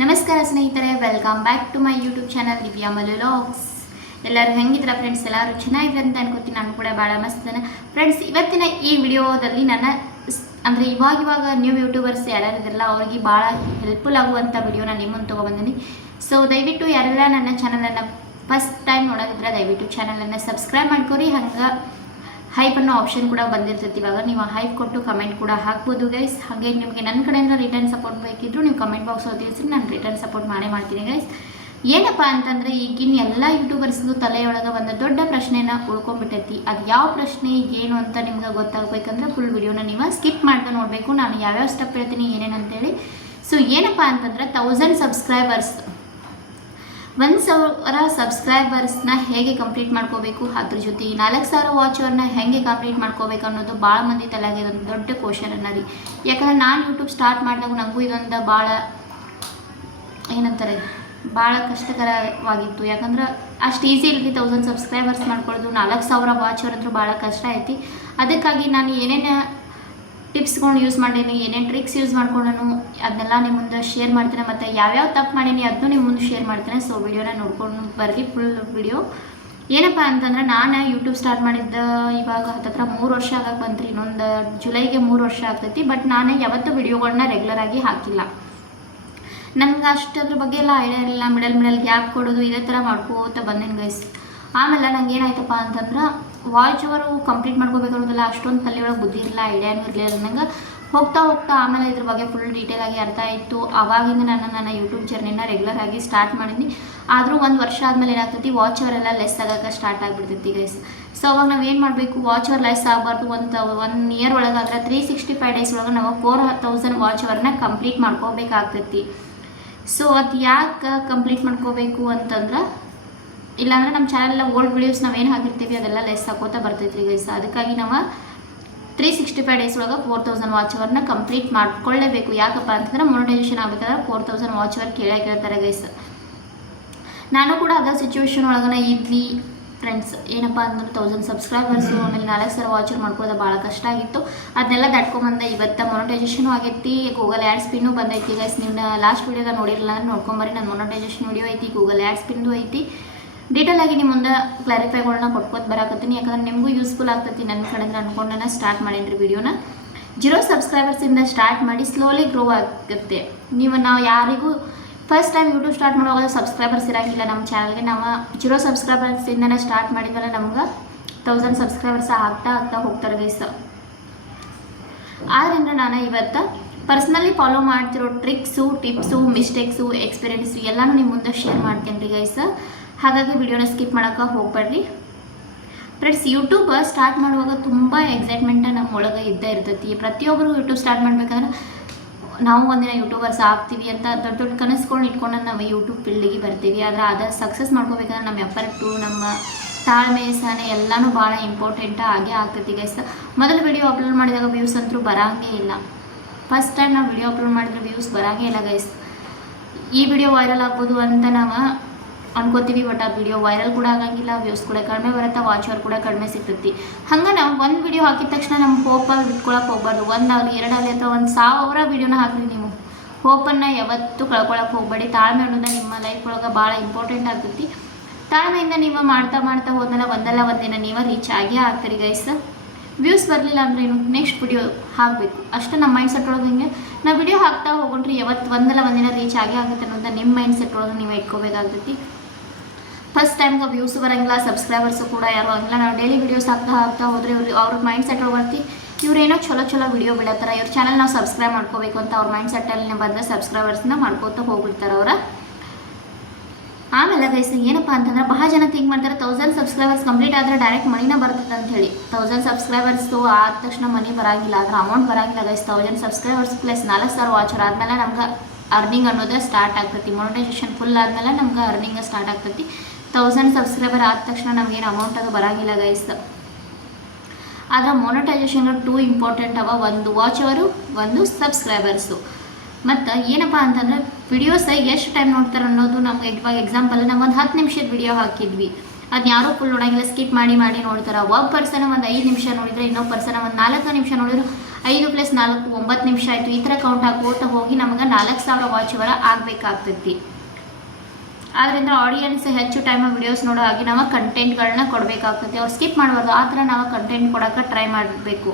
ನಮಸ್ಕಾರ ಸ್ನೇಹಿತರೆ, welcome back to my YouTube channel Divya Mallu vlogs. ಎಲ್ಲರೂ ಹೆಂಗಿದ್ರ ಫ್ರೆಂಡ್ಸ್? ಎಲ್ಲರೂ ಚೆನ್ನಾಗಿದ್ರೆ ಅಂತ ಅನ್ಕೋತೀನಿ. ನಾನು ಕೂಡ ಭಾಳ ಮಸ್ತಿದ್ದೇನೆ ಫ್ರೆಂಡ್ಸ್. ಇವತ್ತಿನ ಈ ವಿಡಿಯೋದಲ್ಲಿ ನನ್ನ ಅಂದರೆ ಇವಾಗ ನ್ಯೂ ಯೂಟ್ಯೂಬರ್ಸ್ ಯಾರ್ಯಾರಿದ್ರಲ್ಲ ಅವ್ರಿಗೆ ಭಾಳ ಹೆಲ್ಪ್ಫುಲ್ ಆಗುವಂಥ ವಿಡಿಯೋನ ನಿಮ್ಮ ಮುಂದೆ ತೊಗೊಬಂದಿನಿ. ಸೊ ದಯವಿಟ್ಟು ಯಾರೆಲ್ಲ ನನ್ನ ಚಾನಲನ್ನು ಫಸ್ಟ್ ಟೈಮ್ ನೋಡೋದಿದ್ರೆ ದಯವಿಟ್ಟು ಚಾನಲನ್ನು ಸಬ್ಸ್ಕ್ರೈಬ್ ಮಾಡ್ಕೊರಿ. ಹಂಗೆ ಹೈಪ್ ಅನ್ನೋ ಆಪ್ಷನ್ ಕೂಡ ಬಂದಿರ್ತೈತಿ. ಇವಾಗ ನೀವು ಹೈಪ್ ಕೊಟ್ಟು ಕಮೆಂಟ್ ಕೂಡ ಹಾಕ್ಬೋದು ಗೈಸ್. ಹಾಗೆ ನಿಮಗೆ ನನ್ನ ಕಡೆಯಿಂದ ರಿಟರ್ನ್ ಸಪೋರ್ಟ್ ಬೇಕಿದ್ರು ನೀವು ಕಮೆಂಟ್ ಬಾಕ್ಸಲ್ಲಿ ತಿಳಿಸಿ, ನಾನು ರಿಟರ್ನ್ ಸಪೋರ್ಟ್ ಮಾಡ್ತೀನಿ ಗೈಸ್. ಏನಪ್ಪ ಅಂತಂದರೆ ಈಗಿನ ಎಲ್ಲ ಯೂಟ್ಯೂಬರ್ಸ್ಗೂ ತಲೆಯೊಳಗೆ ಒಂದು ದೊಡ್ಡ ಪ್ರಶ್ನೆನ ಉಳ್ಕೊಂಡ್ಬಿಟ್ಟೈತಿ. ಅದು ಯಾವ ಪ್ರಶ್ನೆ ಏನು ಅಂತ ನಿಮ್ಗೆ ಗೊತ್ತಾಗಬೇಕಂದ್ರೆ ಫುಲ್ ವಿಡಿಯೋನ ನೀವು ಸ್ಕಿಪ್ ಮಾಡ್ತಾ ನೋಡಬೇಕು. ನಾನು ಯಾವ್ಯಾವ ಸ್ಟೆಪ್ ಹೇಳ್ತೀನಿ ಏನೇನಂತೇಳಿ. ಸೊ ಏನಪ್ಪ ಅಂತಂದ್ರೆ 1000 ಸಬ್ಸ್ಕ್ರೈಬರ್ಸ್ 1000 ಸಬ್ಸ್ಕ್ರೈಬರ್ಸ್ನ ಹೇಗೆ ಕಂಪ್ಲೀಟ್ ಮಾಡ್ಕೋಬೇಕು, ಅದ್ರ ಜೊತೆ 4000 ವಾಚ್ ಅವರ್ನ ಹೇಗೆ ಕಂಪ್ಲೀಟ್ ಮಾಡ್ಕೋಬೇಕು ಅನ್ನೋದು ಭಾಳ ಮಂದಿ ತಲೆಗೆ ಇದೊಂದು ದೊಡ್ಡ ಕ್ವಶನ್ ಅನ್ನ ರೀ. ಯಾಕಂದ್ರೆ ನಾನು ಯೂಟ್ಯೂಬ್ ಸ್ಟಾರ್ಟ್ ಮಾಡಿದಾಗ ನನಗೂ ಇದೊಂದು ಭಾಳ ಏನಂತಾರೆ ಭಾಳ ಕಷ್ಟಕರವಾಗಿತ್ತು. ಯಾಕಂದ್ರೆ ಅಷ್ಟು ಈಸಿ ಇಲ್ರಿ 1000 ಸಬ್ಸ್ಕ್ರೈಬರ್ಸ್ ಮಾಡ್ಕೊಳ್ಳೋದು. 4000 ವಾಚ್ ಅವರ್ ಅಂದ್ರೂ ಭಾಳ ಕಷ್ಟ ಐತಿ. ಅದಕ್ಕಾಗಿ ನಾನು ಏನೇನು ಟಿಪ್ಸ್ಕೊಂಡು ಯೂಸ್ ಮಾಡೀನಿ, ಏನೇನು ಟ್ರಿಕ್ಸ್ ಯೂಸ್ ಮಾಡ್ಕೊಂಡು ಅದನ್ನೆಲ್ಲ ನಿಮ್ಮ ಮುಂದೆ ಶೇರ್ ಮಾಡ್ತೇನೆ. ಮತ್ತು ಯಾವ್ಯಾವ ತಪ್ಪು ಮಾಡೀನಿ ಅದನ್ನು ನಿಮ್ಮ ಮುಂದೆ ಶೇರ್ ಮಾಡ್ತೇನೆ. ಸೊ ವಿಡಿಯೋನ ನೋಡ್ಕೊಂಡು ಬರ್ರಿ ಫುಲ್ ವಿಡಿಯೋ. ಏನಪ್ಪ ಅಂತಂದ್ರೆ ನಾನು ಯೂಟ್ಯೂಬ್ ಸ್ಟಾರ್ಟ್ ಮಾಡಿದ್ದ ಇವಾಗ ಹತ್ತತ್ರ 3 ವರ್ಷ ಆಗಕ್ಕೆ ಬಂತ್ರಿ. ಇನ್ನೊಂದು ಜುಲೈಗೆ 3 ವರ್ಷ ಆಗ್ತೈತಿ. ಬಟ್ ನಾನು ಯಾವತ್ತೂ ವಿಡಿಯೋಗಳನ್ನ ರೆಗ್ಯುಲರಾಗಿ ಹಾಕಿಲ್ಲ. ನನಗೆ ಅಷ್ಟದ್ರ ಬಗ್ಗೆ ಎಲ್ಲ ಐಡಿಯಾ ಇರಲಿಲ್ಲ. ಮಿಡಲ್ ಗ್ಯಾಪ್ ಕೊಡೋದು ಇದೇ ಥರ ಮಾಡ್ಕೋತ ಬಂದೇನು ಗೈಸ್. ಆಮೇಲೆ ನಂಗೆ ಏನಾಯ್ತಪ್ಪ ಅಂತಂದ್ರೆ ವಾಚ್ ಅವರು ಕಂಪ್ಲೀಟ್ ಮಾಡ್ಕೋಬೇಕು ಅನ್ನೋದಿಲ್ಲ, ಅಷ್ಟೊಂದು ತಲೆಯೊಳಗೆ ಬುದ್ಧಿ ಇರಲಿಲ್ಲ, ಐಡಿಯಾನೂ ಇರಲಿಲ್ಲ. ನಂಗೆ ಹೋಗ್ತಾ ಆಮೇಲೆ ಇದ್ರ ಬಗ್ಗೆ ಫುಲ್ ಡೀಟೇಲಾಗಿ ಅರ್ಥ ಆಯಿತು. ಆವಾಗಿಂದ ನನ್ನ ಯೂಟ್ಯೂಬ್ ಜರ್ನಿನ ರೆಗ್ಯುಲರ್ ಆಗಿ ಸ್ಟಾರ್ಟ್ ಮಾಡಿದ್ನಿ. ಆದರೂ 1 ವರ್ಷ ಆದಮೇಲೆ ಏನಾಗ್ತೈತಿ, ವಾಚ್ ಅವರೆಲ್ಲ ಲೆಸ್ ಆಗೋಕ್ಕೆ ಸ್ಟಾರ್ಟ್ ಆಗಿಬಿಡ್ತೈತಿ ಗೈಸ್. ಸೊ ಅವಾಗ ನಾವು ಏನು ಮಾಡಬೇಕು, ವಾಚ್ ಅವರ್ ಲೆಸ್ ಆಗಬಾರ್ದು. 1 ಇಯರ್ ಒಳಗಾದ್ರೆ 365 ಡೇಸ್ ಒಳಗೆ ನಾವು 4000 ವಾಚ್ ಅವರ್ನ ಕಂಪ್ಲೀಟ್ ಮಾಡ್ಕೋಬೇಕಾಗ್ತೈತಿ. ಸೊ ಅದು ಯಾಕೆ ಕಂಪ್ಲೀಟ್ ಮಾಡ್ಕೋಬೇಕು ಅಂತಂದ್ರೆ, ಇಲ್ಲಾಂದ್ರೆ ನಮ್ಮ ಚಾನಲ್ ಓಲ್ಡ್ ವೀಡಿಯೋಸ್ ನಾವೇನು ಹಾಕಿರ್ತೀವಿ ಅದೆಲ್ಲ ಲೆಸ್ ಹಾಕೋತಾ ಬರ್ತೈತ್ರಿ ಗೈಸ್. ಅದಕ್ಕಾಗಿ ನಾವು 365 ಡೇಸ್ ಒಳಗೆ 4000 ವಾಚ್ ಅವರ್ನ ಕಂಪ್ಲೀಟ್ ಮಾಡ್ಕೊಳ್ಳೇಬೇಕು. ಯಾಕಪ್ಪ ಅಂತಂದ್ರೆ ಮೊನಿಟೈಸೇಷನ್ ಆಗಬೇಕಾದ್ರೆ 4000 ವಾಚ್ ಅವರ್ ಕೇಳ್ತಾರೆ ಗೈಸ್. ನಾನು ಕೂಡ ಅದೇ ಸಿಚುವೇಶನ್ ಒಳಗನ ಇದ್ವಿ ಫ್ರೆಂಡ್ಸ್. ಏನಪ್ಪ ಅಂದ್ರೆ 1000 ಸಬ್ಸ್ಕ್ರೈಬರ್ಸು ಆಮೇಲೆ 4000 ವಾಚ್ ಅವರ್ ಮಾಡ್ಕೊಳ್ಳೋದು ಭಾಳ ಕಷ್ಟ ಆಗಿತ್ತು. ಅದನ್ನೆಲ್ಲ ದಾಟ್ಕೊಂಬಂದೆ. ಇವತ್ತು ಮೊನಿಟೈಸೇಷನು ಆಗೈತಿ, ಗೂಗಲ್ ಆ್ಯಡ್ಸ್ ಪಿನ್ನು ಬಂದೈತಿ ಗೈಸ್. ನೀವು ಲಾಸ್ಟ್ ವೀಡಿಯೋದಾಗ ನೋಡಿರಲಿಲ್ಲ ಅಂದ್ರೆ ನೋಡ್ಕೊಂಬರಿ. ನನ್ನ ಮೊನಿಟೈಸೇಷನ್ ವಿಡಿಯೋ ಐತಿ, ಗೂಗಲ್ ಆ್ಯಡ್ಸ್ ಪಿನ್ದು ಐತಿ. ಡೀಟೇಲ್ ಆಗಿ ನಿಮ್ಮ ಮುಂದೆ ಕ್ಲಾರಿಫೈಗಳನ್ನ ಕೊಟ್ಕೊತ ಬರಾಕತ್ತೀನಿ. ಯಾಕಂದ್ರೆ ನಿಮಗೂ ಯೂಸ್ಫುಲ್ ಆಗ್ತೈತಿ ನನ್ನ ಕಡೆಯಿಂದ ಅನ್ಕೊಂಡು ನಾನು ಸ್ಟಾರ್ಟ್ ಮಾಡೀನಿ ವಿಡಿಯೋನ. 0 ಸಬ್ಸ್ಕ್ರೈಬರ್ಸಿಂದ ಸ್ಟಾರ್ಟ್ ಮಾಡಿ ಸ್ಲೋಲಿ ಗ್ರೋ ಆಗುತ್ತೆ. ನಾವು ಯಾರಿಗೂ ಫಸ್ಟ್ ಟೈಮ್ ಯೂಟ್ಯೂಬ್ ಸ್ಟಾರ್ಟ್ ಮಾಡುವಾಗ ಸಬ್ಸ್ಕ್ರೈಬರ್ಸ್ ಇರೋಂಗಿಲ್ಲ ನಮ್ಮ ಚಾನಲ್ಗೆ. ನಾವು 0 ಸಬ್ಸ್ಕ್ರೈಬರ್ಸಿಂದ ಸ್ಟಾರ್ಟ್ ಮಾಡಿದ್ಮೇಲೆ ನಮ್ಗೆ 1000 ಸಬ್ಸ್ಕ್ರೈಬರ್ಸ್ ಆಗ್ತಾ ಹೋಗ್ತಾರೆ ಗೈಸ್. ಆದ್ದರಿಂದ ನಾನು ಇವತ್ತು ಪರ್ಸ್ನಲಿ ಫಾಲೋ ಮಾಡ್ತಿರೋ ಟ್ರಿಕ್ಸು, ಟಿಪ್ಸು, ಮಿಸ್ಟೇಕ್ಸು, ಎಕ್ಸ್ಪೀರಿಯನ್ಸು ಎಲ್ಲನೂ ನಿಮ್ಮ ಮುಂದೆ ಶೇರ್ ಮಾಡ್ತೀನಿ ರೀ ಗೈಸ್. ಹಾಗಾಗಿ ವಿಡಿಯೋನ ಸ್ಕಿಪ್ ಮಾಡೋಕ್ಕೆ ಹೋಗ್ಬೇಡ್ರಿ ಫ್ರೆಂಡ್ಸ್. ಯೂಟ್ಯೂಬ್ ಸ್ಟಾರ್ಟ್ ಮಾಡುವಾಗ ತುಂಬ ಎಕ್ಸೈಟ್ಮೆಂಟ್ ನಮ್ಮ ಒಳಗೆ ಇದ್ದೇ ಇರ್ತೈತಿ. ಪ್ರತಿಯೊಬ್ಬರು ಯೂಟ್ಯೂಬ್ ಸ್ಟಾರ್ಟ್ ಮಾಡಬೇಕಂದ್ರೆ ನಾವು ಒಂದಿನ ಯೂಟ್ಯೂಬರ್ಸ್ ಆಗ್ತೀವಿ ಅಂತ ದೊಡ್ಡ ಕನಸುಗಳನ್ನ ಇಟ್ಕೊಂಡು ನಾವು ಯೂಟ್ಯೂಬ್ ಫೀಲ್ಡಿಗೆ ಬರ್ತೀವಿ. ಆದರೆ ಅದು ಸಕ್ಸಸ್ ಮಾಡ್ಕೋಬೇಕಂದ್ರೆ ನಮ್ಮ ಎಫರ್ಟು, ನಮ್ಮ ತಾಳ್ಮೆ, ಸಹನೆ ಎಲ್ಲನೂ ಭಾಳ ಇಂಪಾರ್ಟೆಂಟ್ ಆಗೇ ಆಗ್ತೈತಿ ಗೈಸ್. ಮೊದಲು ವಿಡಿಯೋ ಅಪ್ಲೋಡ್ ಮಾಡಿದಾಗ ವ್ಯೂಸ್ ಅಂತೂ ಬರೋಂಗೇ ಇಲ್ಲ. ಫಸ್ಟ್ ಟೈಮ್ ನಾವು ವಿಡಿಯೋ ಅಪ್ಲೋಡ್ ಮಾಡಿದ್ರೆ ವ್ಯೂಸ್ ಬರೋಂಗೇ ಇಲ್ಲ ಗೈಸ್. ಈ ವಿಡಿಯೋ ವೈರಲ್ ಆಗ್ಬೋದು ಅಂತ ನಾವು ಅನ್ಕೋತೀವಿ, ಬಟ್ ಆ ವಿಡಿಯೋ ವೈರಲ್ ಕೂಡ ಆಗಂಗಿಲ್ಲ, ವ್ಯೂಸ್ ಕೂಡ ಕಡಿಮೆ ಬರುತ್ತೆ, ವಾಚ್ ಅವರ್ ಕೂಡ ಕಡಿಮೆ ಸಿಗ್ತೈತಿ. ಹಂಗೆ ನಾವು ಒಂದು ವಿಡಿಯೋ ಹಾಕಿದ ತಕ್ಷಣ ನಮ್ಮ ಹೋಪಲ್ಲಿ ಬಿಟ್ಕೊಳಕ್ಕೆ ಹೋಗ್ಬಾರ್ದು. 1 ಆಗಲಿ 2 ಆಗಲಿ ಅಥವಾ 1000 ವಿಡಿಯೋನ ಹಾಕಿರಿ. ನೀವು ಹೋಪನ್ನು ಯಾವತ್ತೂ ಕಳ್ಕೊಳಕ್ಕೆ ಹೋಗಬೇಡಿ. ತಾಳ್ಮೆ ಅನ್ನೋದು ನಿಮ್ಮ ಲೈಫ್ ಒಳಗೆ ಭಾಳ ಇಂಪಾರ್ಟೆಂಟ್ ಆಗ್ತೈತಿ. ತಾಳ್ಮೆಯಿಂದ ನೀವು ಮಾಡ್ತಾ ಹೋದ್ಮೇಲೆ ಒಂದಲ್ಲ ಒಂದಿನ ನೀವು ರೀಚ್ ಆಗೇ ಆಗ್ತೀರಿ ಗೈಸ್. ವ್ಯೂಸ್ ಬರಲಿಲ್ಲ ಅಂದ್ರೆ ಏನು, ನೆಕ್ಸ್ಟ್ ವಿಡಿಯೋ ಹಾಕಬೇಕು ಅಷ್ಟೇ. ನಮ್ಮ ಮೈಂಡ್ ಸೆಟ್ ಒಳಗೆ ಹಿಂಗೆ ನಾವು ವಿಡಿಯೋ ಹಾಕ್ತಾ ಹೋಗೊಂಡ್ರಿ ಯಾವತ್ತು ಒಂದಲ್ಲ ಒಂದಿನ ರೀಚ್ ಆಗೇ ಆಗುತ್ತೆ ಅನ್ನೋದು ನಿಮ್ಮ ಮೈಂಡ್ ಸೆಟ್ ಒಳಗೆ ನೀವು ಇಟ್ಕೋಬೇಕಾಗ್ತೈತಿ. ಫಸ್ಟ್ ಟೈಮ್ಗೆ ವ್ಯೂಸ್ ಬರೋಂಗಿಲ್ಲ, ಸಬ್ಸ್ಕ್ರೈಬರ್ಸು ಕೂಡ ಯಾರು ಆಗಿಲ್ಲ. ನಾವು ಡೈಲಿ ವೀಡಿಯೋಸ್ ಹಾಕ್ತಾ ಹೋದರೆ ಅವ್ರ ಮೈಂಡ್ ಸೆಟ್ ಒಳಗೆ ಬರ್ತಿ, ಇವರೇನೋ ಚಲೋ ವಿಡಿಯೋ ಬಿಡತ್ತಾರೆ, ಇವ್ರ ಚಾನಲ್ ನಾವು ಸಬ್ಸ್ಕ್ರೈಬ್ ಮಾಡ್ಕೋಬೇಕು ಅಂತ ಅವ್ರ ಮೈಂಡ್ ಸೆಟ್ಟಲ್ಲಿ ಬಂದ ಸಬ್ಸ್ಕ್ರೈಬರ್ಸ್ನ ಮಾಡ್ಕೋತಾ ಹೋಗ್ಬಿಡ್ತಾರೆ ಅವ್ರ. ಆಮೇಲೆ ಗೈಸ್ ಏನಪ್ಪ ಅಂತಂದ್ರೆ ಭಾಳ ಜನ ಥಿಂಕ್ ಮಾಡ್ತಾರೆ 1000 ಸಬ್ಸ್ಕ್ರೈಬರ್ಸ್ ಕಂಪ್ಲೀಟ್ ಆದರೆ ಡೈರೆಕ್ಟ್ ಮನಿನ ಬರ್ತದೆ ಅಂತ ಹೇಳಿ. 1000 ಸಬ್ಸ್ಕ್ರೈಬರ್ಸು ಆದ ತಕ್ಷಣ ಮನಿ ಬರೋಂಗಿಲ್ಲ, ಅದ್ರ ಅಮೌಂಟ್ ಬರೋಂಗಿಲ್ಲ guys. 1000 subscribers plus 4000 watch hour ಆದಮೇಲೆ ನಮ್ಗೆ ಅರ್ನಿಂಗ್ ಅನ್ನೋದು ಸ್ಟಾರ್ಟ್ ಆಗ್ತೈತಿ. ಮೊನಿಟೈಸೇಷನ್ ಫುಲ್ ಆದಮೇಲೆ ನಮ್ಗೆ ಅರ್ನಿಂಗ್ ಸ್ಟಾರ್ಟ್ ಆಗ್ತೈತಿ. 1000 ಸಬ್ಸ್ಕ್ರೈಬರ್ ಆದ ತಕ್ಷಣ ನಮಗೇನು ಅಮೌಂಟ್ ಅದು ಬರೋಂಗಿಲ್ಲ ಗೈಸ್. ಆದರೆ ಮೊನಿಟೈಸೇಷನ್ 2 ಇಂಪಾರ್ಟೆಂಟ್ ಅವ, 1 ವಾಚ್ ಅವರು 1 ಸಬ್ಸ್ಕ್ರೈಬರ್ಸು. ಮತ್ತು ಏನಪ್ಪ ಅಂತಂದರೆ ವಿಡಿಯೋಸ್ ಎಷ್ಟು ಟೈಮ್ ನೋಡ್ತಾರೆ ಅನ್ನೋದು ನಮ್ಗೆ ಇವಾಗ ಎಕ್ಸಾಂಪಲ್ ನಾವು ಒಂದು 10 ನಿಮಿಷದ ವಿಡಿಯೋ ಹಾಕಿದ್ವಿ, ಅದು ಯಾರೂ ಫುಲ್ ನೋಡೋಂಗಿಲ್ಲ, ಸ್ಕಿಪ್ ಮಾಡಿ ನೋಡ್ತಾರೆ. ಒಬ್ಬ ಪರ್ಸನ್ ಒಂದು 5 ನಿಮಿಷ ನೋಡಿದರೆ ಇನ್ನೊಬ್ಬ ಪರ್ಸನ್ ಒಂದು 4 ನಿಮಿಷ ನೋಡಿದ್ರು 5 + 4 9 ನಿಮಿಷ ಆಯಿತು. ಈ ಥರ ಕೌಂಟ್ ಹಾಕೋತ ಹೋಗಿ ನಮಗೆ 4000 ವಾಚ್ ಅವರ್ ಆಗಬೇಕಾಗ್ತೈತಿ. ಆದ್ದರಿಂದ ಆಡಿಯನ್ಸ್ ಹೆಚ್ಚು ಟೈಮ್ ವಿಡಿಯೋಸ್ ನೋಡೋ ಹಾಗೆ ನಾವು ಕಂಟೆಂಟ್ಗಳನ್ನ ಕೊಡಬೇಕಾಗ್ತೈತಿ. ಅವ್ರು ಸ್ಕಿಪ್ ಮಾಡಬಾರ್ದು, ಆ ಥರ ನಾವು ಕಂಟೆಂಟ್ ಕೊಡೋಕ್ಕೆ ಟ್ರೈ ಮಾಡಬೇಕು.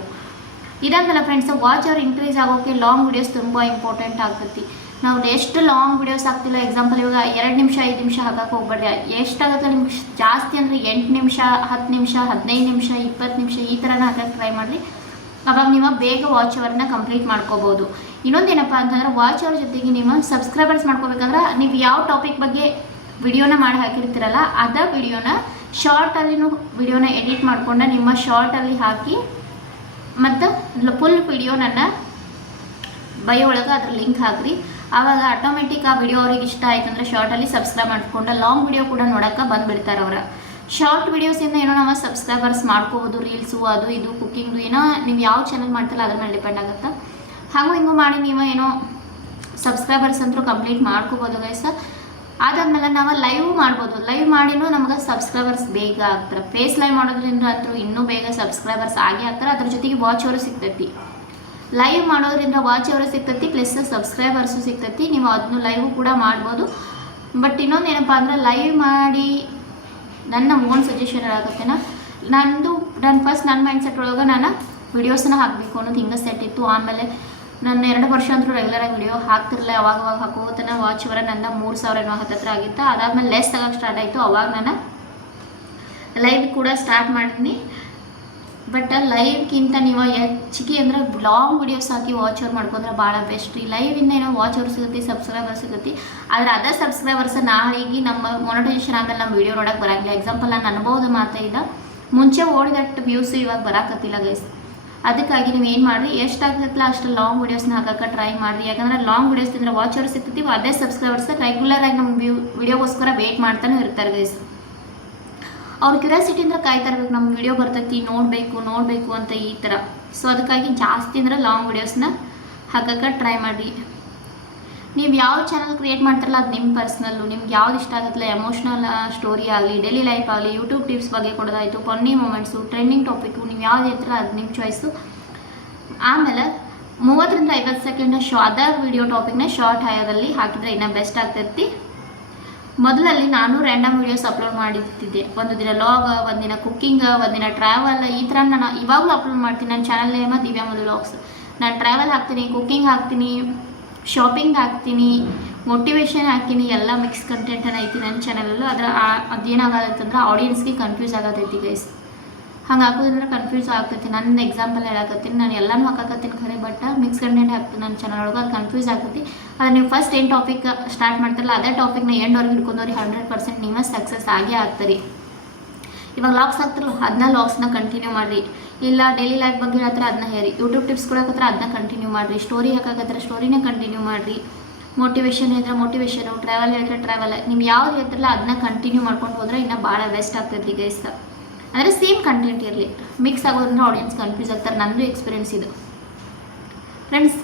ಇದಾದ್ಮೇಲೆ ಫ್ರೆಂಡ್ಸ್, ವಾಚ್ ಅವರ್ ಇನ್ಕ್ರೀಸ್ ಆಗೋಕ್ಕೆ ಲಾಂಗ್ ವಿಡಿಯೋಸ್ ತುಂಬ ಇಂಪಾರ್ಟೆಂಟ್ ಆಗ್ತೈತಿ. ನಾವು ಎಷ್ಟು ಲಾಂಗ್ ವಿಡಿಯೋಸ್ ಆಗ್ತಿಲ್ಲ, ಎಕ್ಸಾಂಪಲ್ ಇವಾಗ 2 ನಿಮಿಷ 5 ನಿಮಿಷ ಹಾಕಕ್ಕೆ ಹೋಗ್ಬೇಡ್ರಿ. ಎಷ್ಟಾಗುತ್ತೆ ನಿಮ್ಗೆ ಜಾಸ್ತಿ ಅಂದರೆ 8 ನಿಮಿಷ 10 ನಿಮಿಷ 15 ನಿಮಿಷ 20 ನಿಮಿಷ ಈ ಥರನ ಹಾಕಕ್ಕೆ ಟ್ರೈ ಮಾಡಿರಿ. ಅವಾಗ ನೀವು ಬೇಗ ವಾಚ್ ಅವರ್ನ ಕಂಪ್ಲೀಟ್ ಮಾಡ್ಕೋಬೋದು. ಇನ್ನೊಂದೇನಪ್ಪ ಅಂತಂದ್ರೆ, ವಾಚ್ ಅವರ್ ಜೊತೆಗೆ ನೀವು ಸಬ್ಸ್ಕ್ರೈಬರ್ಸ್ ಮಾಡ್ಕೋಬೇಕಂದ್ರೆ ನೀವು ಯಾವ ಟಾಪಿಕ್ ಬಗ್ಗೆ ವಿಡಿಯೋನ ಮಾಡಿ ಹಾಕಿರ್ತೀರಲ್ಲ ಅದ ವಿಡಿಯೋನ ಶಾರ್ಟಲ್ಲಿನೂ ವಿಡಿಯೋನ ಎಡಿಟ್ ಮಾಡಿಕೊಂಡು ನಿಮ್ಮ ಶಾರ್ಟಲ್ಲಿ ಹಾಕಿ ಮತ್ತು ಫುಲ್ ವಿಡಿಯೋ ನನ್ನ ಬಯೋ ಒಳಗೆ ಅದ್ರ ಲಿಂಕ್ ಹಾಕ್ರಿ. ಆವಾಗ ಆಟೋಮೆಟಿಕ್ ಆ ವಿಡಿಯೋ ಅವ್ರಿಗೆ ಇಷ್ಟ ಆಯ್ತು ಅಂದರೆ ಶಾರ್ಟಲ್ಲಿ ಸಬ್ಸ್ಕ್ರೈಬ್ ಮಾಡ್ಕೊಂಡು ಲಾಂಗ್ ವಿಡಿಯೋ ಕೂಡ ನೋಡೋಕೆ ಬಂದುಬಿಡ್ತಾರೆ ಅವ್ರ. ಶಾರ್ಟ್ ವಿಡಿಯೋಸಿಂದ ಏನೋ ನಾವು ಸಬ್ಸ್ಕ್ರೈಬರ್ಸ್ ಮಾಡ್ಕೋಬೋದು. ರೀಲ್ಸು ಅದು ಇದು ಕುಕ್ಕಿಂಗು ಏನೋ ನೀವು ಯಾವ ಚಾನಲ್ ಮಾಡ್ತಿಲ್ಲ ಅದ್ರ ಮೇಲೆ ಡಿಪೆಂಡ್ ಆಗುತ್ತೆ. ಹಾಗೂ ಹಿಂಗೂ ಮಾಡಿ ನೀವು ಏನೋ ಸಬ್ಸ್ಕ್ರೈಬರ್ಸ್ ಅಂತೂ ಕಂಪ್ಲೀಟ್ ಮಾಡ್ಕೋಬೋದು ಗೈಸ್. ಅದಾದ್ಮೇಲೆ ನಾವು ಲೈವ್ ಮಾಡ್ಬೋದು. ಲೈವ್ ಮಾಡಿನೂ ನಮಗೆ ಸಬ್ಸ್ಕ್ರೈಬರ್ಸ್ ಬೇಗ ಆಗ್ತಾರೆ. ಫೇಸ್ ಲೈವ್ ಮಾಡೋದ್ರಿಂದ ಅಂತೂ ಇನ್ನೂ ಬೇಗ ಸಬ್ಸ್ಕ್ರೈಬರ್ಸ್ ಆಗೇ ಆಗ್ತಾರೆ. ಅದ್ರ ಜೊತೆಗೆ ವಾಚ್ ಅವರು ಸಿಗ್ತೈತಿ. ಲೈವ್ ಮಾಡೋದ್ರಿಂದ ವಾಚ್ ಅವರು ಸಿಗ್ತೈತಿ ಪ್ಲಸ್ ಸಬ್ಸ್ಕ್ರೈಬರ್ಸು ಸಿಗ್ತೈತಿ. ನೀವು ಅದನ್ನು ಲೈವ್ ಕೂಡ ಮಾಡ್ಬೋದು. ಬಟ್ ಇನ್ನೊಂದು ಏನಪ್ಪ ಅಂದ್ರೆ, ಲೈವ್ ಮಾಡಿ ನನ್ನ ಓನ್ ಸಜೆಷನ್ ಹೇಳಾಕತ್ತೇನ, ನಾನು ಫಸ್ಟ್ ನನ್ನ ಮೈಂಡ್ಸೆಟ್ ಒಳಗೆ ನಾನು ವಿಡಿಯೋಸನ್ನ ಹಾಕಬೇಕು ಅನ್ನೋದು ಹಿಂಗೆ ಸೆಟ್ ಇತ್ತು. ಆಮೇಲೆ ನಾನು 2 ವರ್ಷ ಅಂತೂ ರೆಗ್ಯುಲರಾಗಿ ವಿಡಿಯೋ ಹಾಕ್ತಿರಲಿಲ್ಲ. ಅವಾಗ ಹಾಕೋತನ ವಾಚ್ ಅವರ ನನ್ನ 3000 ಹತ್ತಿರ ಆಗಿತ್ತು. ಅದಾದ್ಮೇಲೆ ಲೆಸ್ ಆಗೋಕ್ಕೆ ಸ್ಟಾರ್ಟ್ ಆಯಿತು. ಅವಾಗ ನಾನು ಲೈವ್ ಕೂಡ ಸ್ಟಾರ್ಟ್ ಮಾಡಿದ್ದೀನಿ. ಬಟ್ ಲೈವ್ಗಿಂತ ನೀವು ಹೆಚ್ಚಿಗೆ ಅಂದರೆ ಲಾಂಗ್ ವಿಡಿಯೋಸ್ ಹಾಕಿ ವಾಚ್ ಅವರ್ ಮಾಡ್ಕೊಂಡ್ರೆ ಭಾಳ ಬೆಸ್ಟ್ ರೀ. ಲೈವಿಂದ ಏನೋ ವಾಚ್ ಅವರ್ ಸಿಗುತ್ತೆ, ಸಬ್ಸ್ಕ್ರೈಬರ್ ಸಿಗುತ್ತೆ. ಆದರೆ ಅದೇ ಸಬ್ಸ್ಕ್ರೈಬರ್ಸ್ ನಾಳೆಗೆ ನಮ್ಮ ಮೊನಟೈಸೇಷನ್ ಆದಮೇಲೆ ನಮ್ಮ ವಿಡಿಯೋ ನೋಡೋಕೆ ಬರೋಂಗಿಲ್ಲ. ಎಕ್ಸಾಂಪಲ್ ನಾನು ಅನುಭವದ ಮಾತಾಡಿದ ಮುಂಚೆ ಓಡಿದಟ್ಟು ವ್ಯೂಸ್ ಇವಾಗ ಬರಾಕತ್ತಿಲ್ಲ ಗೈಸ್. ಅದಕ್ಕಾಗಿ ನೀವು ಏನು ಮಾಡಿರಿ, ಎಷ್ಟಾಗ್ತೈತಲ್ಲ ಅಷ್ಟು ಲಾಂಗ್ ವೀಡಿಯೋಸ್ನ ಹಾಕೋಕ್ಕೆ ಟ್ರೈ ಮಾಡಿರಿ. ಯಾಕಂದರೆ ಲಾಂಗ್ ವೀಡಿಯೋಸ್ ತಿಂದರೆ ವಾಚ್ ಅವರ್ಸ್ ಸಿಗ್ತೀವಿ, ಅದೇ ಸಬ್ಸ್ಕ್ರೈಬರ್ಸ್ ರೆಗ್ಯುಲರಾಗಿ ನಮ್ಮ ವಿಡಿಯೋಗೋಸ್ಕರ ವೇಟ್ ಮಾಡ್ತಾನೆ ಇರ್ತಾರೆ ಗೈಸ್. ಅವ್ರ ಕ್ಯೂರಿಯಾಸಿಟಿಯಿಂದ ಕಾಯ್ತಾ ಇರ್ಬೇಕು, ನಮ್ಮ ವಿಡಿಯೋ ಬರ್ತೈತಿ ನೋಡಬೇಕು ಅಂತ ಈ ಥರ. ಸೊ ಅದಕ್ಕಾಗಿ ಜಾಸ್ತಿ ಅಂದರೆ ಲಾಂಗ್ ವೀಡಿಯೋಸ್ನ ಹಾಕೋಕ್ಕೆ ಟ್ರೈ ಮಾಡಿರಿ. ನೀವು ಯಾವ ಚಾನಲ್ ಕ್ರಿಯೇಟ್ ಮಾಡ್ತಾರಲ್ಲ ಅದು ನಿಮ್ಮ ಪರ್ಸ್ನಲ್ಲು, ನಿಮ್ಗೆ ಯಾವ್ದು ಇಷ್ಟ ಆಗುತ್ತಲ್ಲ, ಎಮೋಷ್ನಲ್ ಸ್ಟೋರಿ ಆಗಲಿ, ಡೈಲಿ ಲೈಫ್ ಆಗಲಿ, ಯೂಟ್ಯೂಬ್ ಟಿಪ್ಸ್ ಬಗ್ಗೆ ಕೊಡೋದಾಯಿತು, ಫನ್ನಿ ಮೂಮೆಂಟ್ಸು, ಟ್ರೆಂಡಿಂಗ್ ಟಾಪಿಕ್ಕು, ನೀವು ಯಾವ್ದು ಇರ್ತಾರ ಅದು ನಿಮ್ಮ ಚಾಯ್ಸು. ಆಮೇಲೆ 30 ರಿಂದ 50 ಸೆಕೆಂಡ್ ಅದರ್ ವಿಡಿಯೋ ಟಾಪಿಕ್ನ ಶಾರ್ಟ್ ಹಾಯೋದಲ್ಲಿ ಹಾಕಿದರೆ ಇನ್ನೂ ಬೆಸ್ಟ್ ಆಗ್ತೈತಿ. ಮೊದಲಲ್ಲಿ ನಾನು ರ್ಯಾಂಡಮ್ ವೀಡಿಯೋಸ್ ಅಪ್ಲೋಡ್ ಮಾಡಿರ್ತಿದ್ದೆ. ಒಂದು ದಿನ ಲಾಗ್, ಒಂದಿನ ಕುಕ್ಕಿಂಗ್, ಒಂದಿನ ಟ್ರಾವೆಲ್, ಈ ಥರ ನಾನು ಇವಾಗಲೂ ಅಪ್ಲೋಡ್ ಮಾಡ್ತೀನಿ. ನನ್ನ ಚಾನಲ್ ನೇಮ ದಿವ್ಯಾ ಮಧು ವ್ಲಾಗ್ಸ್. ನಾನು ಟ್ರಾವೆಲ್ ಹಾಕ್ತೀನಿ, ಕುಕ್ಕಿಂಗ್ ಹಾಕ್ತೀನಿ, ಶಾಪಿಂಗ್ ಹಾಕ್ತೀನಿ, ಮೋಟಿವೇಶನ್ ಹಾಕ್ತೀನಿ, ಎಲ್ಲ ಮಿಕ್ಸ್ ಕಂಟೆಂಟನ್ನು ಐತಿ ನನ್ನ ಚಾನಲಲ್ಲೂ. ಅದೇನಾಗತ್ತಂದ್ರೆ ಆಡಿಯನ್ಸ್ಗೆ ಕನ್ಫ್ಯೂಸ್ ಆಗತೈತಿ ಗೈಸ್. ಹಂಗೆ ಹಾಕೋದ್ರಿಂದ ಕನ್ಫ್ಯೂಸ್ ಆಗ್ತೈತಿ. ನನ್ನ ಎಕ್ಸಾಂಪಲ್ ಹೇಳಕತ್ತೀನಿ, ನಾನು ಎಲ್ಲನೂ ಹಾಕಕತ್ತೀನಿ ಖರೆ, ಬಟ್ ಮಿಕ್ಸ್ ಕಂಟೆಂಟ್ ಹಾಕ್ತೀನಿ ನನ್ನ ಚಾನಲ್ ಒಳಗೆ, ಅದು ಕನ್ಫ್ಯೂಸ್ ಆಗ್ತೈತಿ. ಆದರೆ ನೀವು ಫಸ್ಟ್ ಏನು ಟಾಪಿಕ್ ಸ್ಟಾರ್ಟ್ ಮಾಡ್ತಾರಲ್ಲ ಅದೇ ಟಾಪಿಕ್ನ ಎಂಡ್ವರೆಗೆ ಹಿಡ್ಕೊಂಡವ್ರಿ 100% ನೀವು ಸಕ್ಸಸ್ ಆಗೇ ಆಗ್ತೀರಿ. ಇವಾಗ ಲಾಗ್ಸ್ ಆಗ್ತಿರಲ್ಲ ಅದನ್ನ ಲಾಗ್ಸ್ನ ಕಂಟಿನ್ಯೂ ಮಾಡಿರಿ. ಇಲ್ಲ ಡೈಲಿ ಲೈಫ್ ಬಗ್ಗೆ ಹೇಳ್ತಾರೆ ಅದನ್ನ ಹೇಳಿ, ಯೂಟ್ಯೂಬ್ ಟಿಪ್ಸ್ ಕೊಡಕತ್ರ ಅದನ್ನ ಕಂಟಿನ್ಯೂ ಮಾಡಿರಿ, ಸ್ಟೋರಿ ಹಾಕಕತ್ರ ಸ್ಟೋರಿನ ಕಂಟಿನ್ಯೂ ಮಾಡಿರಿ, ಮೋಟಿವೇಶನ್ ಹೇಳಿದ್ರೆ ಮೋಟಿವೇಶನು, ಟ್ರಾವೆಲ್ ಹೇಳಿದ್ರೆ ಟ್ರಾವೆಲ್, ನೀವು ಯಾವ್ದು ಹೇಳ್ತಿರಲ್ಲ ಅದನ್ನ ಕಂಟಿನ್ಯೂ ಮಾಡ್ಕೊಂಡು ಹೋದ್ರೆ ಇನ್ನೂ ಭಾಳ ಬೆಸ್ಟ್ ಆಗ್ತೈತಿ ಗೈಸ್. ಅಂದರೆ ಸೇಮ್ ಕಂಟೆಂಟ್ ಇರಲಿ, ಮಿಕ್ಸ್ ಆಗೋದ್ರಿಂದ ಆಡಿಯನ್ಸ್ ಕನ್ಫ್ಯೂಸ್ ಆಗ್ತಾರೆ. ನನ್ನದು ಎಕ್ಸ್ಪೀರಿಯನ್ಸ್ ಇದು ಫ್ರೆಂಡ್ಸ್.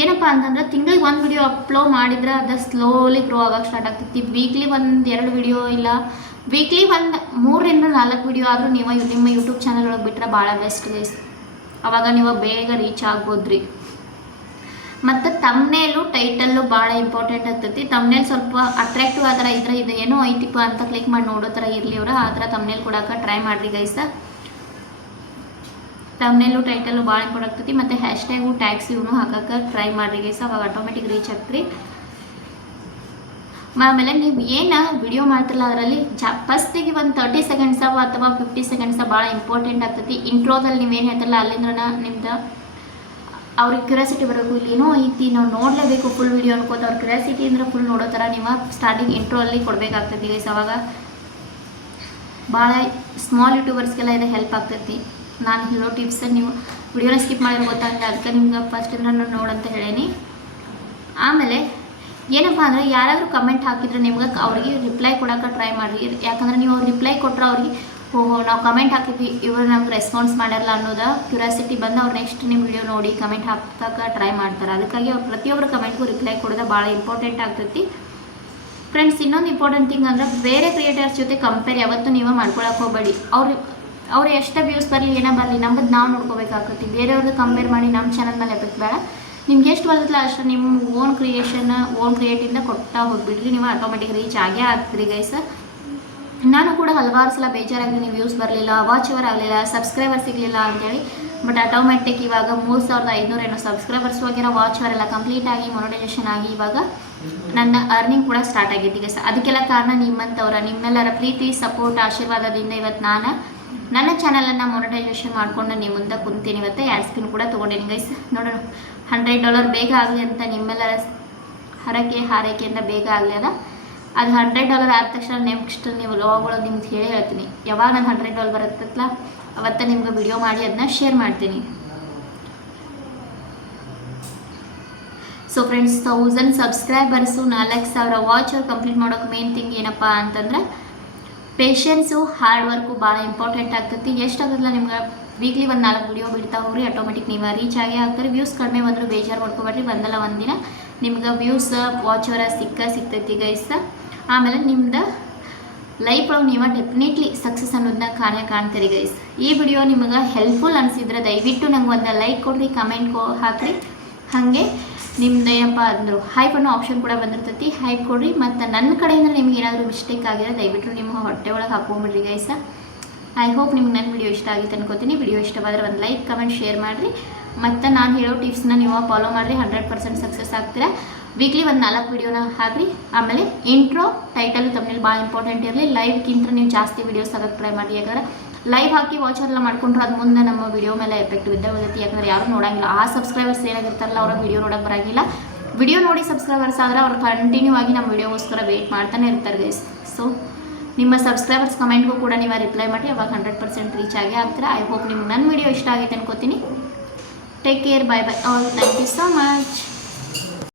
ಏನಪ್ಪ ಅಂತಂದ್ರೆ, ತಿಂಗಳಿಗೆ 1 ವಿಡಿಯೋ ಅಪ್ಲೋಡ್ ಮಾಡಿದ್ರೆ ಅದು ಸ್ಲೋಲಿ ಗ್ರೋ ಆಗೋಕ್ಕೆ ಸ್ಟಾರ್ಟ್ ಆಗ್ತೈತಿ. ವೀಕ್ಲಿ 1-2 ವಿಡಿಯೋ, ಇಲ್ಲ ವೀಕ್ಲಿ 3 ರಿಂದ 4 ವಿಡಿಯೋ ಆದರೂ ನೀವು ನಿಮ್ಮ ಯೂಟ್ಯೂಬ್ ಚಾನಲ್ ಒಳಗೆ ಬಿಟ್ಟರೆ ಭಾಳ ಬೆಸ್ಟ್ ಗೈಸ್. ಅವಾಗ ನೀವು ಬೇಗ ರೀಚ್ ಆಗ್ಬೋದ್ರಿ. ಮತ್ತು ತಮ್ನೇಲು ಟೈಟಲ್ಲು ಭಾಳ ಇಂಪಾರ್ಟೆಂಟ್ ಆಗ್ತೈತಿ. ತಮ್ನೇಲ್ ಸ್ವಲ್ಪ ಅಟ್ರಾಕ್ಟಿವ್ ಆ ಥರ ಇದ್ರೆ ಇದು ಏನೋ ಐತಿಪ್ಪ ಅಂತ ಕ್ಲಿಕ್ ಮಾಡಿ ನೋಡೋ ಥರ ಇರಲಿ ಅವ್ರು, ಆ ಥರ ತಮ್ನೇಲ್ ಕೊಡೋಕೆ ಟ್ರೈ ಮಾಡಿರಿ ಗೈಸ. ತಮ್ನೇಲು ಟೈಟಲ್ಲು ಭಾಳ ಇಂಪಾರ್ಟೆಂಟ್ ಆಗ್ತೈತಿ. ಮತ್ತು ಹ್ಯಾಶ್ಟ್ಯಾಗು ಟ್ಯಾಗ್ಸ್ ಇವನು ಹಾಕೋಕೆ ಟ್ರೈ ಮಾಡಿರಿ ಗೈಸ, ಅವಾಗ ಆಟೋಮೆಟಿಕ್ ರೀಚ್ ಆಗ್ತೀರಿ. ಆಮೇಲೆ ನೀವು ಏನು ವಿಡಿಯೋ ಮಾಡ್ತಿರಲ್ಲ ಅದರಲ್ಲಿ ಫಸ್ಟಿಗೆ ಒಂದು 30 ಸೆಕೆಂಡ್ಸ ಅಥವಾ 50 ಸೆಕೆಂಡ್ಸ ಭಾಳ ಇಂಪಾರ್ಟೆಂಟ್ ಆಗ್ತೈತಿ. ಇಂಟ್ರೋದಲ್ಲಿ ನೀವೇನು ಹೇಳ್ತಿರಲ್ಲ ಅಲ್ಲಿಂದ್ರ ನಿಮ್ದು ಅವ್ರಿಗೆ ಕ್ಯೂರಿಯಾಸಿಟಿ ಬರಬೇಕು, ಇಲ್ಲಿ ಏನೋ ಐತಿ ನಾವು ನೋಡಲೇಬೇಕು ಫುಲ್ ವಿಡಿಯೋ ಅನ್ಕೋತ ಅವ್ರ ಕ್ಯೂರಿಯಾಸಿಟಿ ಅಂದರೆ ಫುಲ್ ನೋಡೋ ಥರ ನೀವು ಸ್ಟಾರ್ಟಿಂಗ್ ಇಂಟ್ರೋ ಅಲ್ಲಿ ಕೊಡಬೇಕಾಗ್ತೈತಿ ಗೈಸ್. ಅವಾಗ ಭಾಳ ಸ್ಮಾಲ್ ಯೂಟ್ಯೂಬರ್ಸ್ಗೆಲ್ಲ ಇದು ಹೆಲ್ಪ್ ಆಗ್ತೈತಿ. ನಾನು ಹೇಳೋ ಟಿಪ್ಸ್ ನೀವು ವಿಡಿಯೋನ ಸ್ಕಿಪ್ ಮಾಡಿರೋ ಗೊತ್ತಾಗಲ್ಲ, ಅದಕ್ಕೆ ನಿಮ್ಗೆ ಫಸ್ಟ್ ನಾನು ನೋಡಂತ ಹೇಳೀನಿ. ಆಮೇಲೆ ಏನಪ್ಪ ಅಂದರೆ, ಯಾರಾದರೂ ಕಮೆಂಟ್ ಹಾಕಿದ್ರೆ ನಿಮ್ಗೆ ಅವ್ರಿಗೆ ರಿಪ್ಲೈ ಕೊಡೋಕೆ ಟ್ರೈ ಮಾಡಿರಿ. ಯಾಕಂದರೆ ನೀವು ಅವ್ರಿಗೆ ರಿಪ್ಲೈ ಕೊಟ್ಟರೆ ಅವ್ರಿಗೆ ನಾವು ಕಮೆಂಟ್ ಹಾಕಿದ್ವಿ ಇವರು ನಮ್ಗೆ ರೆಸ್ಪಾನ್ಸ್ ಮಾಡ್ಯಾರಲ್ಲ ಅನ್ನೋದು ಕ್ಯೂರಿಯಾಸಿಟಿ ಬಂದು ಅವ್ರು ನೆಕ್ಸ್ಟ್ ನಿಮ್ಮ ವಿಡಿಯೋ ನೋಡಿ ಕಮೆಂಟ್ ಹಾಕೋಕೆ ಟ್ರೈ ಮಾಡ್ತಾರೆ. ಅದಕ್ಕಾಗಿ ಅವ್ರು ಪ್ರತಿಯೊಬ್ಬರು ಕಮೆಂಟ್ಗೂ ರಿಪ್ಲೈ ಕೊಡೋದು ಭಾಳ ಇಂಪಾರ್ಟೆಂಟ್ ಆಗ್ತೈತಿ ಫ್ರೆಂಡ್ಸ್. ಇನ್ನೊಂದು ಇಂಪಾರ್ಟೆಂಟ್ ಥಿಂಗ್ ಅಂದರೆ, ಬೇರೆ ಕ್ರಿಯೇಟರ್ಸ್ ಜೊತೆ ಕಂಪೇರ್ ಯಾವತ್ತೂ ನೀವು ಮಾಡ್ಕೊಳಕ್ಕೆ ಹೋಗಬೇಡಿ. ಅವ್ರು ಅವ್ರು ಎಷ್ಟೇ ವ್ಯೂಸ್ ಬರಲಿ ಏನೋ ಬರಲಿ ನಮ್ಮದು ನಾವು ನೋಡ್ಕೋಬೇಕಾಗ್ತೈತಿ. ಬೇರೆಯವ್ರದ್ದು ಕಂಪೇರ್ ಮಾಡಿ ನಮ್ಮ ಚಾನಲ್ ಮೇಲೆ ಎಫೆಕ್ಟ್ ಬೇಡ. ನಿಮ್ಗೆ ಎಷ್ಟು ಬರ್ತಲ್ಲ ಅಷ್ಟು ನಿಮ್ಮ ಓನ್ ಕ್ರಿಯೇಟಿಂದ ಕೊಡ್ತಾ ಹೋಗ್ಬಿಡ್ರಿ, ನೀವು ಆಟೋಮೆಟಿಕ್ ರೀಚ್ ಆಗೇ ಆಗ್ತೀರಿ ಗೈಸ್. ನಾನು ಕೂಡ ಹಲವಾರು ಸಲ ಬೇಜಾರಾಗಿದ್ದೀನಿ, ವ್ಯೂಸ್ ಬರಲಿಲ್ಲ, ವಾಚ್ ಅವರ್ ಆಗಲಿಲ್ಲ, ಸಬ್ಸ್ಕ್ರೈಬರ್ ಸಿಗಲಿಲ್ಲ ಅಂತೇಳಿ. ಬಟ್ ಆಟೋಮೆಟಿಕ್ ಇವಾಗ 3500 ಏನೋ ಸಬ್ಸ್ಕ್ರೈಬರ್ಸ್ ಹೋಗಿರೋ, ವಾಚ್ ಅವರ್ ಎಲ್ಲ ಕಂಪ್ಲೀಟ್ ಆಗಿ ಮೊನಟೈಸೇಷನ್ ಆಗಿ ಇವಾಗ ನನ್ನ ಅರ್ನಿಂಗ್ ಕೂಡ ಸ್ಟಾರ್ಟ್ ಆಗೈತಿ ಗೈಸ್. ಅದಕ್ಕೆಲ್ಲ ಕಾರಣ ನಿಮ್ಮೆಲ್ಲರ ಪ್ರೀತಿ ಸಪೋರ್ಟ್ ಆಶೀರ್ವಾದದಿಂದ ಇವತ್ತು ನಾನು ನನ್ನ ಚಾನಲನ್ನು ಮೊನಟೈಸೇಷನ್ ಮಾಡಿಕೊಂಡು ನಿಮ್ಮ ಮುಂದೆ ಕುಂತೀನಿ. ಇವತ್ತು ಆ್ಯಡ್ ಸ್ಪಿನ್ ಕೂಡ ತೊಗೊಂಡೇನಿ ಗೈಸ್. ನೋಡೋಣ $100 ಬೇಗ ಆಗಲಿ ಅಂತ ನಿಮ್ಮೆಲ್ಲರ ಹಾರೈಕೆಯಿಂದ ಬೇಗ ಆಗಲಿ ಅದ. ಅದು $100 ಆದ ತಕ್ಷಣ ನೆಕ್ಸ್ಟ್ ನೀವು ವ್ಲಾಗ್ಗಳು ನಿಮ್ಗೆ ಹೇಳ್ತೀನಿ. ಯಾವಾಗ ನಾನು $100 ಬರುತ್ತಲ್ಲ ಅವತ್ತು ನಿಮ್ಗೆ ವಿಡಿಯೋ ಮಾಡಿ ಅದನ್ನ ಶೇರ್ ಮಾಡ್ತೀನಿ. So friends, 1000 subscribers 4000 watch hour complete ಮಾಡೋಕೆ ಮೇನ್ ಥಿಂಗ್ ಏನಪ್ಪ ಅಂತಂದ್ರೆ ಪೇಷನ್ಸು, ಹಾರ್ಡ್ ವರ್ಕು ಭಾಳ ಇಂಪಾರ್ಟೆಂಟ್ ಆಗ್ತೈತಿ. ಎಷ್ಟಾಗಲ್ಲ ನಿಮ್ಗೆ ವೀಕ್ಲಿ 4 ವಿಡಿಯೋ ಬಿಡ್ತಾ ಹೋಗ್ರಿ, ಆಟೋಮೆಟಿಕ್ ನೀವು ರೀಚ್ ಆಗೇ ಆಗ್ತಾರೆ. ವ್ಯೂಸ್ ಕಡಿಮೆ ಬಂದರೂ ಬೇಜಾರು ಮಾಡ್ಕೊಬೇಡ್ರಿ, ಒಂದಲ್ಲ ಒಂದಿನ ನಿಮ್ಗೆ ವ್ಯೂಸ್ ವಾಚ್ ಅವರ ಸಿಗ್ತೈತಿ ಗೈಸ್. ಆಮೇಲೆ ನಿಮ್ದು ಲೈಫ್ ಒಳಗೆ ನೀವು ಡೆಫಿನೆಟ್ಲಿ ಸಕ್ಸಸ್ ಅನ್ನೋದನ್ನ ಕಾಣ್ತೀರಿ ಗೈಸ್. ಈ ವಿಡಿಯೋ ನಿಮಗೆ ಹೆಲ್ಪ್ಫುಲ್ ಅನಿಸಿದ್ರೆ ದಯವಿಟ್ಟು ನಂಗೆ ಒಂದು ಲೈಕ್ ಕೊಡ್ರಿ, ಕಮೆಂಟ್ ಹಾಕಿರಿ. ಹಾಗೆ ನಿಮ್ದು ಏನಪ್ಪ ಅಂದರು ಹೈಪ್ ಅನ್ನೋ ಆಪ್ಷನ್ ಕೂಡ ಬಂದಿರ್ತೈತಿ, ಹೈಪ್ ಕೊಡ್ರಿ. ಮತ್ತು ನನ್ನ ಕಡೆಯಿಂದ ನಿಮ್ಗೆ ಏನಾದರೂ ಮಿಸ್ಟೇಕ್ ಆಗಿದ್ರೆ ದಯವಿಟ್ಟು ನಿಮ್ಮ ಹೊಟ್ಟೆ ಒಳಗೆ ಹಾಕೊಂಬಿಡ್ರಿ ಗೈಸ. ಐ ಹೋಪ್ ನಿಮ್ಗೆ ನನ್ನ ವಿಡಿಯೋ ಇಷ್ಟ ಆಗಿತ್ತು ಅನ್ಕೋತೀನಿ. ವಿಡಿಯೋ ಇಷ್ಟವಾದರೆ ಒಂದು ಲೈಕ್ ಕಮೆಂಟ್ ಶೇರ್ ಮಾಡಿರಿ. ಮತ್ತು ನಾನು ಹೇಳೋ ಟಿಪ್ಸ್ನ ನೀವು ಫಾಲೋ ಮಾಡಿರಿ, 100% ಸಕ್ಸಸ್ ಆಗ್ತೀರಾ. ವೀಕ್ಲಿ 4 ವಿಡಿಯೋನ ಹಾಕ್ರಿ. ಆಮೇಲೆ ಇಂಟ್ರೋ ಟೈಟಲ್ ತಮ್ಮಲ್ಲಿ ಭಾಳ ಇಂಪಾರ್ಟೆಂಟ್ ಇರಲಿ. ಲೈವ್ಗಿಂತ ನೀವು ಜಾಸ್ತಿ ವೀಡಿಯೋಸ್ ಆಗೋಕ್ಕೆ ಟ್ರೈ ಮಾಡಿ. ಯಾಕಂದ್ರೆ ಲೈವ್ ಹಾಕಿ ವಾಚರ್ ಎಲ್ಲ ಮಾಡ್ಕೊಂಡ್ರೆ ಅದು ಮುಂದೆ ನಮ್ಮ ವಿಡಿಯೋ ಮೇಲೆ ಎಫೆಕ್ಟ್ ಬಿದ್ದೋಗುತ್ತೆ. ಯಾಕಂದ್ರೆ ಯಾರು ನೋಡೋಂಗಿಲ್ಲ, ಆ ಸಬ್ಸ್ಕ್ರೈಬರ್ಸ್ ಏನಾಗಿರ್ತಾರಲ್ಲ ಅವ್ರ ವಿಡಿಯೋ ನೋಡೋಕೆ ಬರೋಂಗಿಲ್ಲ. ವಿಡಿಯೋ ನೋಡಿ ಸಬ್ಸ್ಕ್ರೈಬರ್ಸ್ ಆದರೆ ಅವ್ರು ಕಂಟಿನ್ಯೂ ಆಗಿ ನಮ್ಮ ವಿಡಿಯೋಗೋಸ್ಕರ ವೆಯ್ಟ್ ಮಾಡ್ತಾನೆ ಇರ್ತಾರೆ ಗೈಸ್. ಸೊ ನಿಮ್ಮ ಸಬ್ಸ್ಕ್ರೈಬರ್ಸ್ ಕಮೆಂಟ್ಗೂ ಕೂಡ ನೀವು ರಿಪ್ಲೈ ಮಾಡಿ, ಅವಾಗ 100% ರೀಚ್ ಆಗೇ ಆಗ್ತೀರಾ. ಐ ಹೋಪ್ ನಿಮ್ಗೆ ನನ್ನ ವಿಡಿಯೋ ಇಷ್ಟ ಆಗೈತೆ ಅನ್ಕೋತೀನಿ. Take care, bye bye all, thank you so much.